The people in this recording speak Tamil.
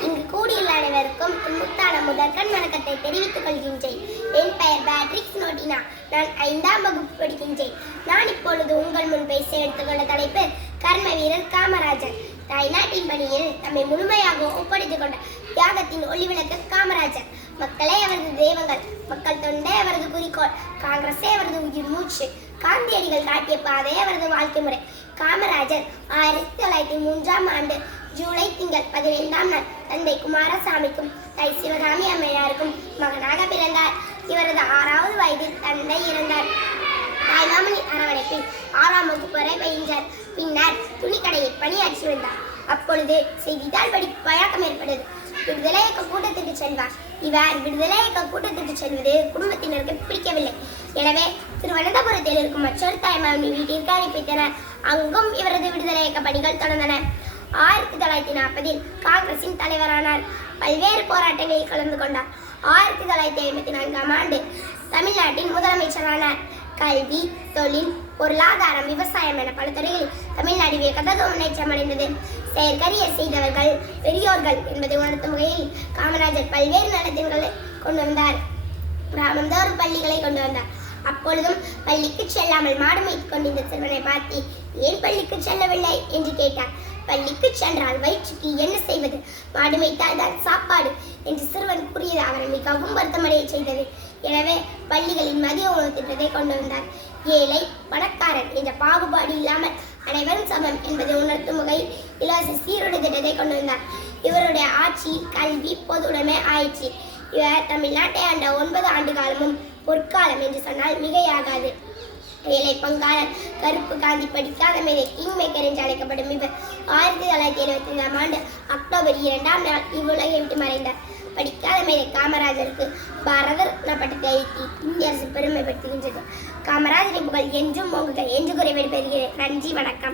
இங்கு கூடியுள்ள அனைவருக்கும் முத்தான முதற்கண் வணக்கத்தை தெரிவித்துக் கொள்கின்றேன். என் பெயர் பேட்ரிக்ஸ் நோட்டினா நான் ஐந்தாம் வகுப்பு படிக்கின்றேன். நான் இப்பொழுது உங்கள் முன் பேச எடுத்துக்கொண்ட தலைப்பு கர்ம வீரர் காமராஜர். தாய்நாட்டின் பணியில் நம்மை முழுமையாக ஒப்படைத்துக் கொண்ட தியாகத்தின் ஒளிவிளக்கு காமராஜர். மக்களே அவரது தெய்வங்கள் மக்கள் தொண்டே அவரது குறிக்கோள் காங்கிரஸே அவரது உயிர் மூச்சு காந்தியடிகள் காட்டிய பாதை அவரது வாழ்க்கை முறை. காமராஜர் ஆயிரத்தி தொள்ளாயிரத்தி மூன்றாம் ஆண்டு ஜூலை திங்கள் பதினைந்தாம் நாள். தந்தை குமாரசாமிக்கும் தாய் சிவகாமி அம்மையாருக்கும் மகனாக பிறந்தார். இவரது ஆறாவது வயதில் தந்தை இறந்தார். தாய்மாமனி அரவணைப்பில் ஆறாம் வகுப்பு வரை பயின்றார். பின்னர் துணிக்கடையில் பணியாற்றி வந்தார். அப்பொழுது செய்தித்தாள் படி பழக்கம் ஏற்பட்டது. விடுதலை இயக்க கூட்டத்திற்கு செல்வார். இவர் விடுதலை இயக்க கூட்டத்திற்கு செல்வது குடும்பத்தினருக்கு பிடிக்கவில்லை. எனவே திருவனந்தபுரத்தில் இருக்கும் மற்றொரு தாய்மாமனி வீட்டிற்கு அனுப்பித்தனர் அங்கும் இவரது விடுதலை இயக்க பணிகள் தொடர்ந்தன. ஆயிரத்தி தொள்ளாயிரத்தி நாற்பதில் காங்கிரசின் தலைவரானார். பல்வேறு போராட்டங்களில் கலந்து கொண்டார். ஆயிரத்தி தொள்ளாயிரத்தி ஐம்பத்தி நான்காம் ஆண்டு தமிழ்நாட்டின் முதலமைச்சரானார். கல்வி தொழில் பொருளாதாரம் விவசாயம் என பல துறைகளில் தமிழ்நாடு வியக்கத்தக்க முன்னேற்றம் அடைந்தது. செயற்கரியர் செய்தவர்கள் பெரியோர்கள் என்பதை உணர்த்தும் வகையில் காமராஜர் பல்வேறு நலத்தின்களை கொண்டு வந்தார். கிராமந்தோறும் பள்ளிகளை கொண்டு வந்தார். அப்பொழுதும் பள்ளிக்கு செல்லாமல் மாடு மேய்த்துக் கொண்டிருந்த சிறுவனை பார்த்து ஏன் பள்ளிக்கு செல்லவில்லை? என்று கேட்டார் பள்ளிக்கு சென்றால் வயிற்றுக்கு என்ன செய்வது? மாடு மேய்த்தால் தான் சாப்பாடு என்று சிறுவன் கூறியது அவரை மிகவும் வருத்தமடைய செய்தது. எனவே பள்ளிகளின் மதிய உணவு திட்டத்தை கொண்டு வந்தார் ஏழை பணக்காரன் என்ற பாகுபாடு இல்லாமல் அனைவரும் சமம் என்பதை உணர்த்தும் வகையில் இலவச சீருடை திட்டத்தை கொண்டு வந்தார் இவருடைய ஆட்சி கல்வி பொதுவுடைமை ஆயிடுச்சு இவர் தமிழ்நாட்டை ஆண்ட ஒன்பது ஆண்டு காலமும் பொற்காலம் என்று சொன்னால் மிகையாகாது. ஏழை பங்காளர் கருப்பு காந்தி படிக்காத மேலே கிங் மேக்கர் என்று அழைக்கப்படும் இவர் ஆயிரத்தி தொள்ளாயிரத்தி எழுபத்தி ஐந்தாம் ஆண்டு அக்டோபர் இரண்டாம் நாள் இவ்வுலகை விட்டு மறைந்தார். படிக்காத மேலே காமராஜருக்கு பாரத ரத்ன பட்டத்தை இந்திய அரசு பெருமைப்படுத்துகின்றது. காமராஜரை புகழ் என்றும் உங்கள் என்று குறைவேடு பெறுகிறேன் நன்றி வணக்கம்.